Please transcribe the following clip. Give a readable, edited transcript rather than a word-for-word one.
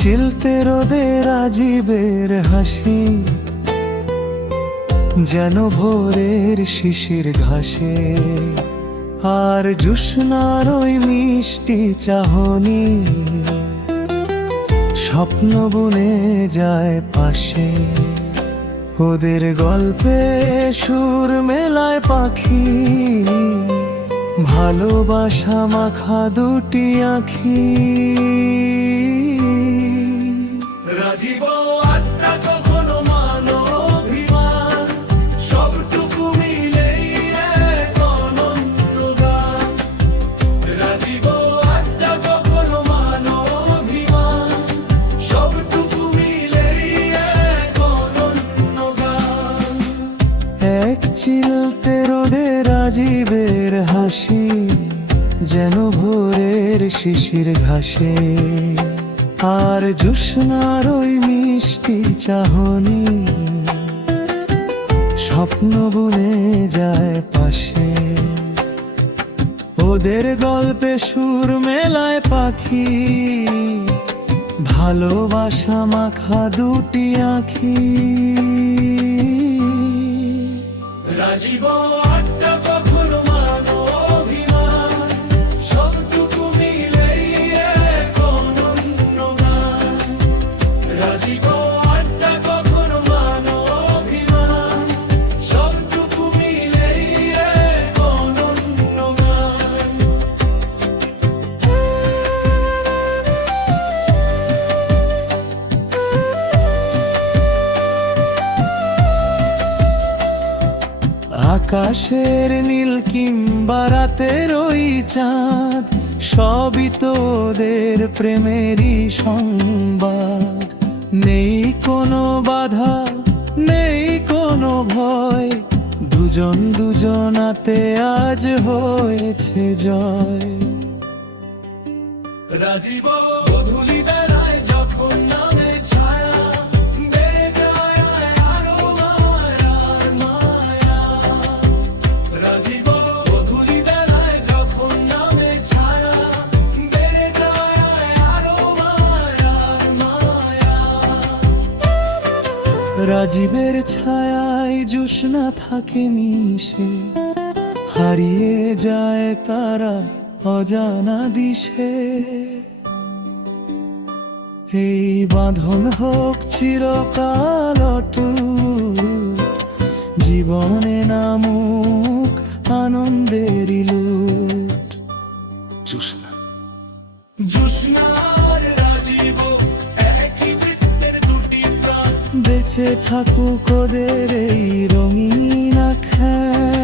চিলতে রোদে রাজীবের হাসি, যেন ভোরের শিশির ঘাসে। আর জুস্নার ওই মিষ্টি চাহনি, স্বপ্ন বুনে যায় পাশে। ওদের গল্পে সুর মেলায় পাখি, ভালোবাসা মাখা দুটি আঁখি। রাজীব আড্ডা কখনো মানো অভিমান, সবটুকু মিলেই এক অনন্য গান। রাজীব আড্ডা কখনো মানো অভিমান, সবটুকু মিলেই এক অনন্য গান। এক চিলতে রোদে রাজীবের হাসি, যেন ভোরের শিশির ঘাসে। আর জুস্নার ওই মিষ্টি চাহনি, স্বপ্ন বুনে যায় পাশে। ওদের গল্পে সুর মেলায় পাখি, ভালোবাসা মাখা দুটি আঁখি। রাজীব আড্ডা কখনো মানো অভিমান, সবটুকু মিলেই এক অনন্য গান। রাজীব আড্ডা কখনো মানো অভিমান, সবটুকু মিলেই এক অনন্য গান। আকাশের নীল কিংবা রাতের ওই চাঁদ, সবই তো ওদের প্রেমেরই সংবাদ। নেই কোনো বাধা, নেই কোনো ভয়, দুজন দুজনাতে আজ হয়েছে জয়। রাজীব গধূলি বেলায় যখন নামে ছায়া, বেড়ে যায় আরো মায়ার মায়া। রাজীব গধূলি বেলায় যখন নামে ছায়া, বেড়ে যায় আরো মায়ার মায়া। রাজীবের ছায়ায় জুস্না থাকে মিশে, হারিয়ে যায় তারা অজানা দিশে। এই বাঁধন হোক চিরকাল অটুট, জীবনে নামুক আনন্দেরই লুট। জুস্না জুস্নার রাজীব একই বৃত্তের দুটি প্রাণ, বেঁচে থাকুক ওদের এই রঙিন আখ্যান।